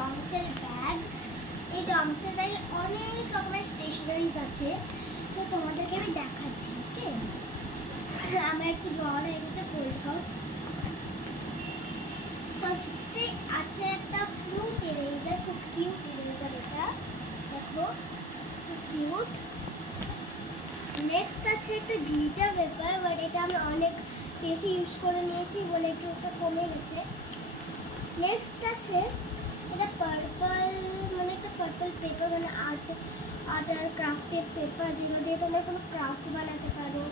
ডমসের bag. এই ডমসের ব্যাগে অনেক রকমের স্টেশনারিজ আছে, তো তোমাদেরকে আমি দেখাচ্ছি। ওকে, আমার একটু জ্বর হয়ে গেছে, কোল্ড কাপ। ফার্স্টে আছে একটা ফ্রুট ইরেজার, খুব কিউট ইরেজার, এটা দেখো খুব কিউট। নেক্সট আছে একটা গ্লিটার পেপার, বাট এটা আমি অনেক বেশি ইউজ করে নিয়েছি বলে একটু একটা কমে গেছে। নেক্সট আছে এটা পার্পল, মানে একটা পার্পল পেপার, মানে আর্ট আর ক্রাফটের পেপার, যেগুলো দিয়ে তোমরা কোনো ক্রাফট বানাতে পারো।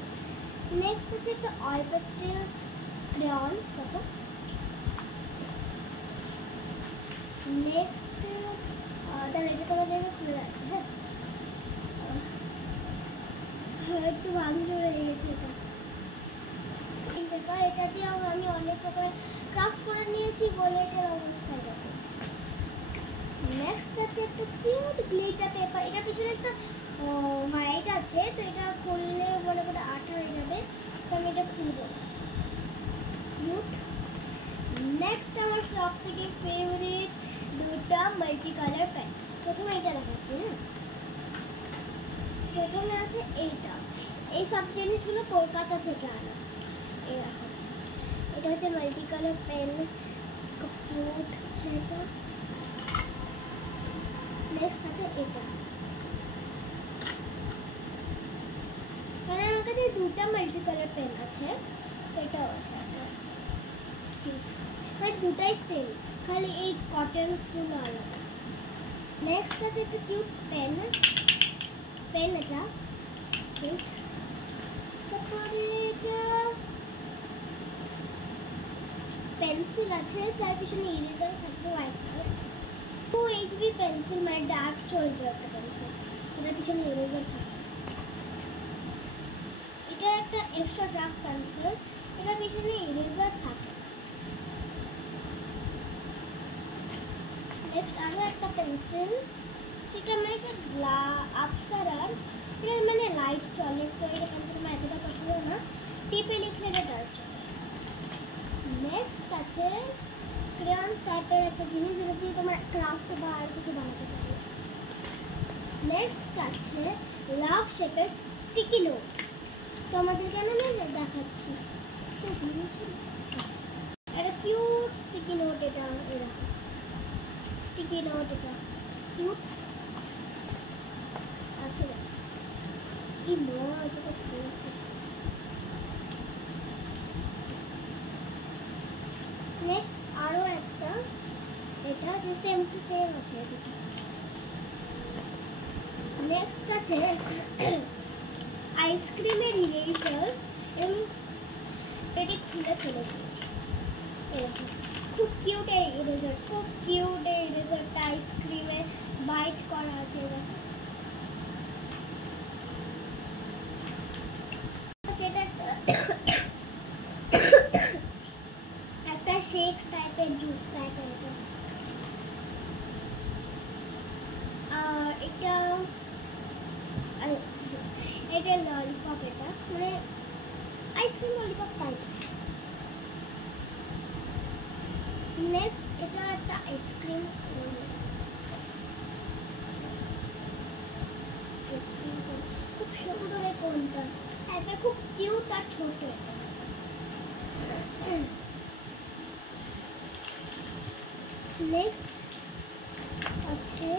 নেক্সট আছে একটা অয়েল পেস্টেলস ক্রেয়ন্স, দেখো। নেক্সট তাহলে এটা তোমাদের খুলে যাচ্ছে। হ্যাঁ, একটু ভাঙচুর হয়ে গেছে এটা পেপার। এটা দিয়ে আমি অনেক রকমের ক্রাফট করে নিয়েছি বলে এটার অবস্থা এরকম। নেক্সট আছে একটা কিউট গ্লিটার পেপার, এটার পিছনে একটা হোয়াইট আছে, তো এটা খুললে মনে করে আঠা হয়ে যাবে, তো আমি এটা খুলবো। কিউট। নেক্সট আমার সব থেকে ফেভারিট দুটা মাল্টি কালার পেন। প্রথমে এটা দেখাচ্ছি। হ্যাঁ, প্রথমে আছে এইটা। এই সব জিনিসগুলো কলকাতা থেকে আনা। এই দেখো, এটা হচ্ছে মাল্টি কালার পেন, খুব কিউট আছে এটা। নেক্সট আছে এটা, মানে আমার কাছে দুটা মাল্টি কালার পেন আছে, এটাও আছে, এটা কিউট, মানে দুটাই সেম, খালি এই কটনসগুলো আলাদা। নেক্সট আছে একটা কিউট পেন, এটা কিউট। তারপরে এটা পেন্সিল আছে, যার পিছনে ইরেজার থাকবে হোয়াইট কালার। 2HB পেন্সিল, মানে ডার্ক চলবে একটা পেন্সিল, যেটার পিছনে ইরেজার থাকবে। এটা একটা এক্সট্রা ডার্ক পেন্সিল, এটার পিছনে ইরেজার থাকে। নেক্সট আরও একটা পেন্সিল, সেটা মানে একটা আপসারার, এটার মানে লাইট চলে, তো এটা পেন্সিল আমার এতটা পছন্দ না, টিপে লিখলে এটা ডার্ক চলে। নেক্সট আছে ক্রেয়ন্স টাইপের একটা জিনিস, যেটা দিয়ে তোমার ক্রাফট বা আর কিছু বানাতে পারো। নেক্সট আছে লাভ শেপের স্টিকি নোট, তো আমাদেরকে আমি দেখাচ্ছি। এটা কিউট স্টিকি নোট, এটা এরকম স্টিকি নোট, এটা কিউট আছে। কি মজা তো খেয়েছে। নেক্সট আরও একটা, এটা যে সেম টু সেম আছে দুটো। নেক্সট আছে আইসক্রিমের ইরেজার, এবং এটি খুলে ফেলে দিয়েছে, এরকম খুব কিউট এই ইরেজার, খুব কিউট এই ইরেজারটা, আইসক্রিমে বাইট করা আছে। দেখো এটা একটা শেক টাইপের, জুস টাইপের এটা। আর এটা ললিপপ, এটা মানে আইসক্রিম ললিপপ টাইপ। নেক্সট এটা একটা আইসক্রিম, খুব সুন্দর এই কোনটা, এটা খুব কিউট আর ছোট। নেক্সট আছে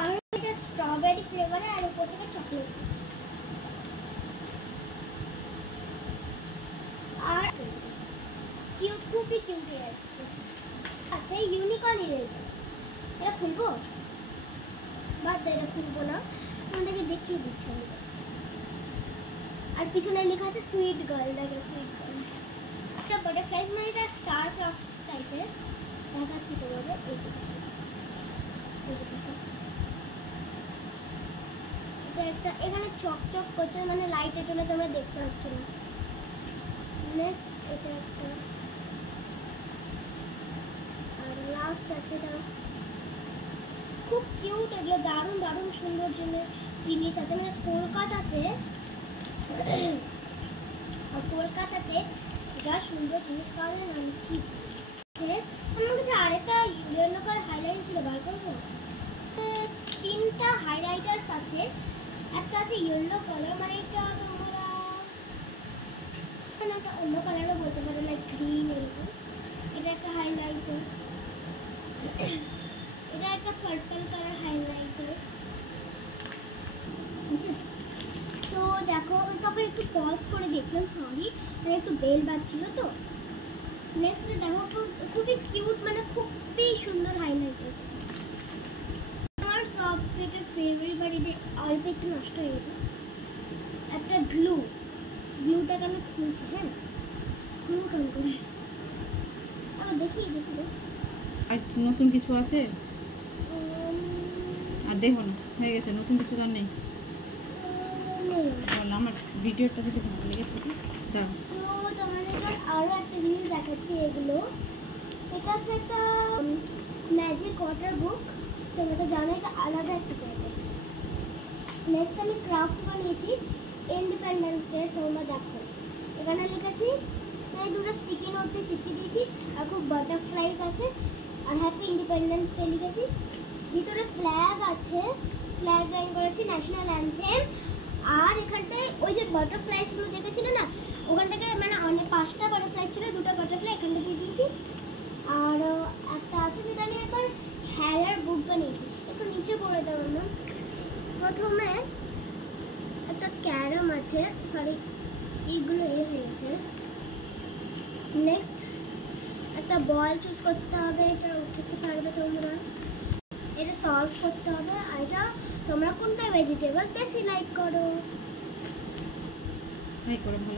আর এটা স্ট্রবেরি ফ্লেভার, আর উপর থেকে চকলেট দিচ্ছে। আর কিউট, খুবই কিউট আইসক্রিম আছে। ইউনিকর্ন ইরেজার, এটা খুলবো, বাদ দাও, এটা খুলবো না, তোমাদেরকে দেখিয়ে দিচ্ছি আমি জাস্ট। আর পিছনে লেখা আছে সুইট গার্ল, দেখো সুইট গার্ল। এটা বাটারফ্লাইজ, মানে এটা স্টার ক্রাফট টাইপের, দেখাচ্ছি তোমাদের। এই যে দেখো, এটা একটা এখানে চকচক করছে, মানে লাইটের জন্য তোমরা দেখতে পাচ্ছ না। নেক্সট এটা একটা, আর লাস্ট আছে এটা, খুব কিউট। এগুলো দারুণ দারুণ সুন্দর জিনিস আছে, মানে কলকাতাতে যা সুন্দর জিনিস পাওয়া যায় না, আমি কি আমার কাছে আরেকটা ইয়েলো কালার হাইলাইটার ছিল, বার করবো? তিনটা হাইলাইটার্স আছে। একটা আছে ইয়েলো কালার, মানে এটা তোমরা একটা অন্য কালারও বলতে পারো, লাইক গ্রিন এরকম। এটা একটা হাইলাইটার, এটা একটা পার্পল কালার হাইলাইটার। বুঝছো? তো দেখো, আমি তখন একটু পজ করে দেখছিলাম, সরি, মানে একটু বেল বাজছিল তো। নেক্সট দেখো, খুবই কিউট, মানে খুবই সুন্দর হাইলাইটার। আমার সব থেকে ফেভারিট, বাড়িতে অল্প একটু নষ্ট হয়ে গেছে, একটা গ্লুটাকে আমি খুলছি। হ্যাঁ, খুলবো কেমন করে? দেখি আর নতুন কিছু আছে? আর দেখো না, হয়ে গেছে, নতুন কিছু আর নেই। আমার ভিডিওটা যদি ভালো লেগে থাকে দাঁড়াও। সো তোমাদের আরও একটা জিনিস দেখাচ্ছি। এগুলো, এটা হচ্ছে একটা ম্যাজিক ওয়াটার বুক। তোমরা তো জানো এটা আলাদা একটা টাইপের। নেক্সট আমি ক্রাফট বানিয়েছি ইন্ডিপেন্ডেন্স ডে। তোমরা দেখো, এখানে লিখেছি, মানে দুটো স্টিকি নোট দিয়ে চিপকে দিয়েছি, আর খুব বাটারফ্লাইজ আছে, আর হ্যাপি ইন্ডিপেন্ডেন্স ডে লিখেছি। ভিতরে ফ্ল্যাগ আছে, ফ্ল্যাগ ড্রয়িং করেছি, ন্যাশনাল অ্যানথেম। আর এখানটায় ওই যে বাটারফ্লাইজগুলো দেখেছিলে না, ওখান থেকে মানে অনেক 5টা বাটারফ্লাই ছিল, 2টা বাটারফ্লাই এখান থেকে দিয়েছি। আর একটা আছে যেটা আমি একবার হ্যারার বুক বানিয়েছি, একটু নিচে করে দেবো না। প্রথমে একটা ক্যারাম আছে, সরি এইগুলো হয়ে গেছে। নেক্সট একটা বল চুজ করতে হবে, এটা উঠাতে পারবে তোমরা, এটা সলভ করতে হবে। আর এটা তোমরা কোনটা ভেজিটেবল বেশি লাইক করো।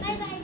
Bye bye.